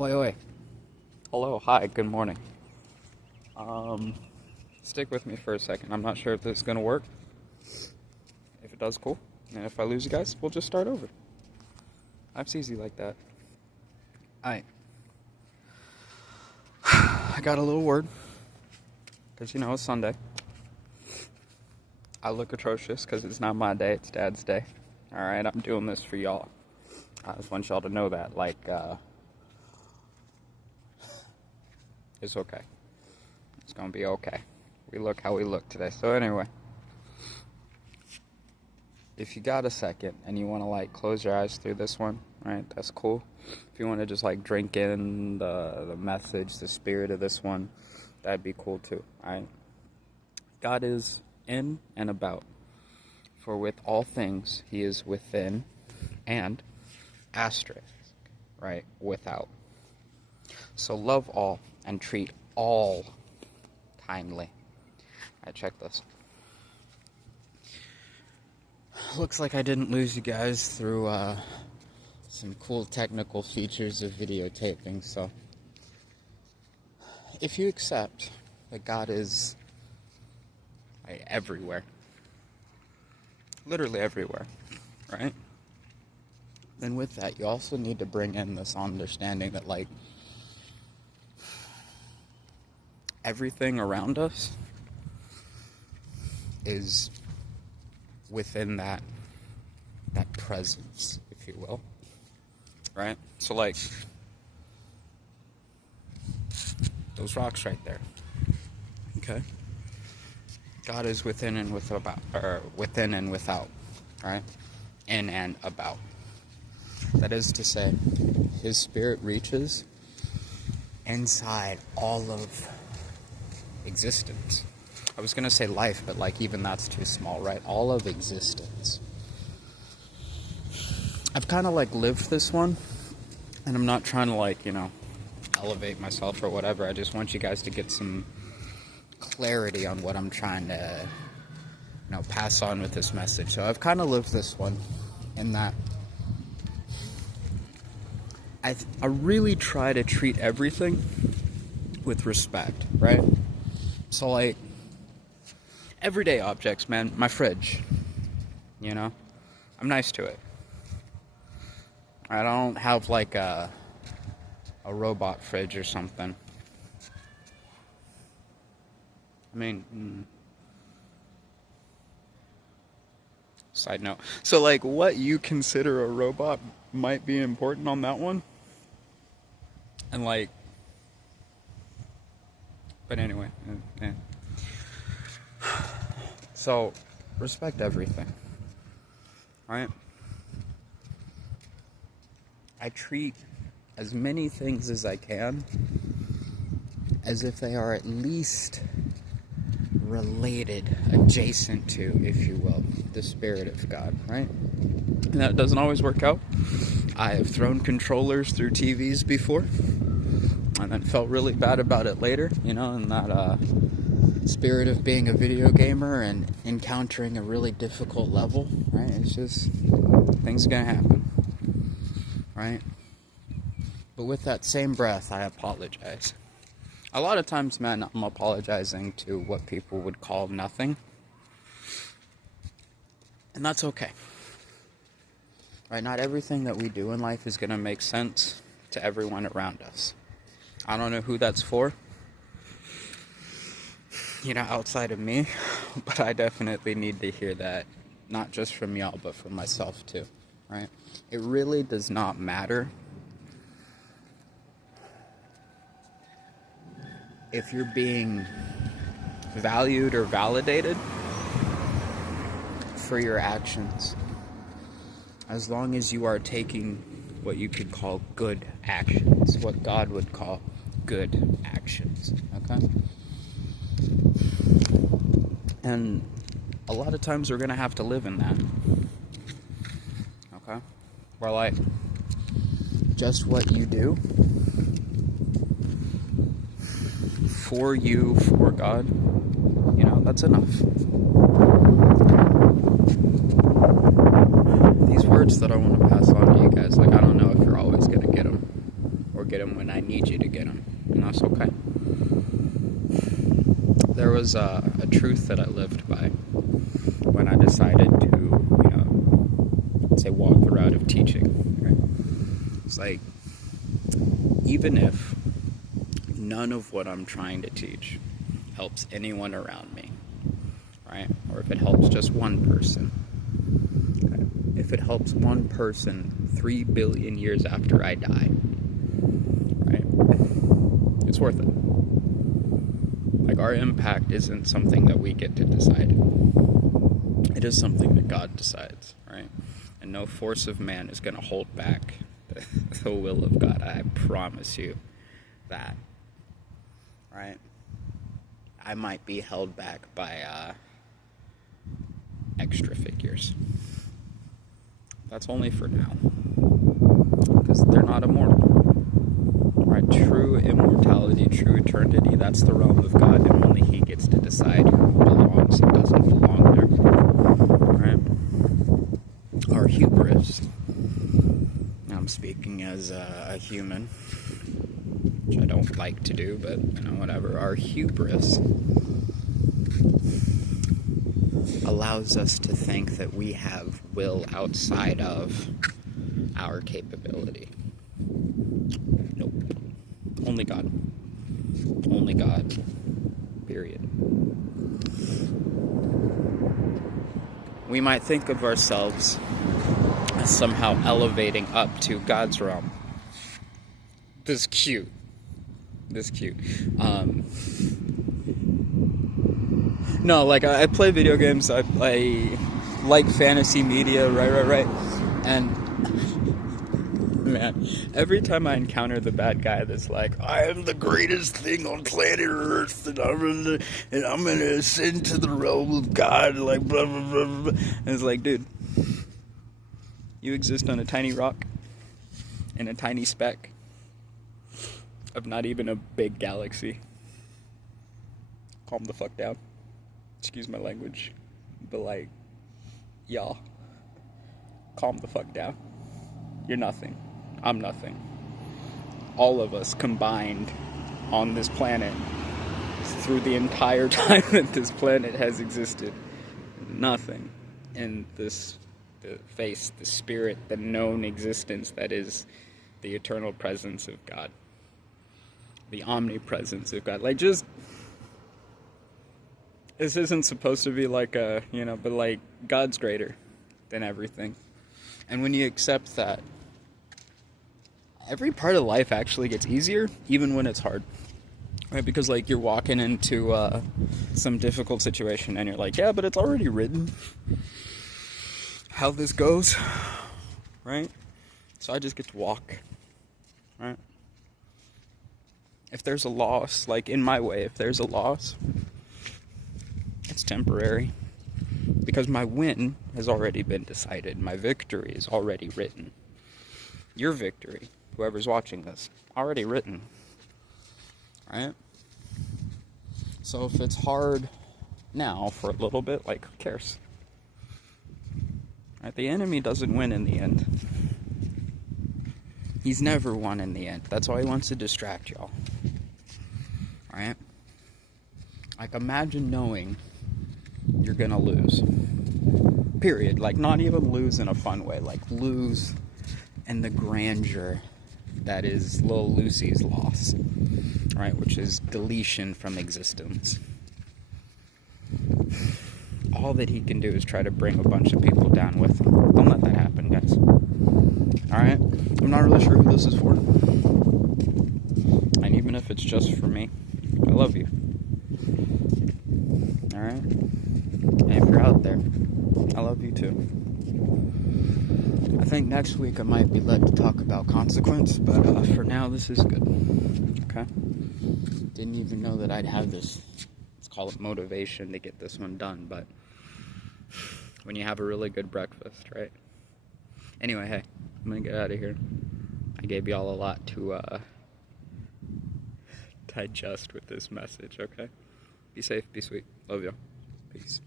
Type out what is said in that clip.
Oi, oi. Hello, hi, good morning. Stick with me for a second. I'm not sure if this is gonna work. If it does, cool. And if I lose you guys, we'll just start over. Life's easy like that. Alright. I got a little word. Because, it's Sunday. I look atrocious because it's not my day, it's Dad's day. Alright, I'm doing this for y'all. I just want y'all to know that. It's okay. It's gonna be okay. We look how we look today. So anyway, if you got a second and you want to close your eyes through this one, right? That's cool. If you want to just drink in the message, the spirit of this one, that'd be cool too. Alright. God is in and about. For with all things he is within and asterisk, right? Without. So love all and treat all kindly. I check this. Looks like I didn't lose you guys through some cool technical features of videotaping, so if you accept that God is everywhere, literally everywhere, right? Then with that, you also need to bring in this understanding that everything around us is within that presence, if you will, right? So those rocks right there, okay? God is within and within and without, right? In and about. That is to say, his spirit reaches inside all of existence. I was gonna say life, but even that's too small, right? All of existence. I've kind of lived this one, and I'm not trying to elevate myself or whatever. I just want you guys to get some clarity on what I'm trying to pass on with this message. So I've kind of lived this one in that I really try to treat everything with respect, right? So everyday objects, man, my fridge, I'm nice to it. I don't have a robot fridge or something. I mean, side note. So what you consider a robot might be important on that one. And but anyway, So, respect everything, right? I treat as many things as I can as if they are at least related, adjacent to, if you will, the Spirit of God, right? And that doesn't always work out. I have thrown controllers through TVs before, and then felt really bad about it later, and that spirit of being a video gamer and encountering a really difficult level, right? It's just, things are gonna happen, right? But with that same breath, I apologize. A lot of times, man, I'm apologizing to what people would call nothing. And that's okay. Right? Not everything that we do in life is going to make sense to everyone around us. I don't know who that's for, outside of me, but I definitely need to hear that, not just from y'all, but from myself too, right? It really does not matter if you're being valued or validated for your actions, as long as you are taking what you could call good actions, what God would call good actions, okay? And a lot of times we're going to have to live in that, okay? Where just what you do for you, for God, that's enough. These words that I want to pass on to you guys, I don't know if you're always going to get them, or get them when I need you to get them, and that's okay. There was a truth that I lived by when I decided to, walk the route of teaching. Right? It's like, even if none of what I'm trying to teach helps anyone around me, right? Or if it helps just one person, okay? If it helps one person 3 billion years after I die, right? It's worth it. Like, our impact isn't something that we get to decide. It is something that God decides, right? And no force of man is going to hold back the will of God. I promise you that, right? I might be held back by extra figures. That's only for now, because they're not immortal. Right? True immortality, true eternity, that's the realm of God, and only He gets to decide who belongs and doesn't belong there. Right? Our hubris, I'm speaking as a human, which I don't like to do, but whatever. Our hubris allows us to think that we have will outside of our capability. Nope. Only God. Only God. Period. We might think of ourselves as somehow elevating up to God's realm. This cute. No, like, I play video games, I like fantasy media, right, and, man, every time I encounter the bad guy that's like, I am the greatest thing on planet Earth, and I'm gonna ascend to the realm of God, like, blah, blah, blah, blah, and it's like, dude, you exist on a tiny rock, in a tiny speck of not even a big galaxy. Calm the fuck down. Excuse my language, but like, y'all, calm the fuck down. You're nothing. I'm nothing. All of us combined on this planet through the entire time that this planet has existed. Nothing. And the face, the spirit, the known existence that is the eternal presence of God. The omnipresence of God. Like, just... This isn't supposed to be like but like, God's greater than everything. And when you accept that, every part of life actually gets easier, even when it's hard. Right? Because, like, you're walking into some difficult situation and you're like, yeah, but it's already written how this goes. Right? So I just get to walk. Right? If there's a loss, like, in my way, if there's a loss, it's temporary, because my win has already been decided. My victory is already written. Your victory, whoever's watching this, already written. Right? So if it's hard now for a little bit, like, who cares? Right? The enemy doesn't win in the end. He's never won in the end. That's why he wants to distract y'all. Right? Like, imagine knowing you're gonna lose. Period. Like, not even lose in a fun way. Like, lose in the grandeur that is Lil Lucy's loss. Right? Which is deletion from existence. All that he can do is try to bring a bunch of people down with him. Don't let that happen, guys. Alright? I'm not really sure who this is for. And even if it's just for me, I love you. Alright? And if you're out there, I love you too. I think next week I might be led to talk about consequence, but for now this is good. Okay? Didn't even know that I'd have this, let's call it motivation to get this one done, but when you have a really good breakfast, right? Anyway, hey, I'm gonna get out of here. I gave y'all a lot to digest with this message, okay? Be safe, be sweet. Love y'all. Peace.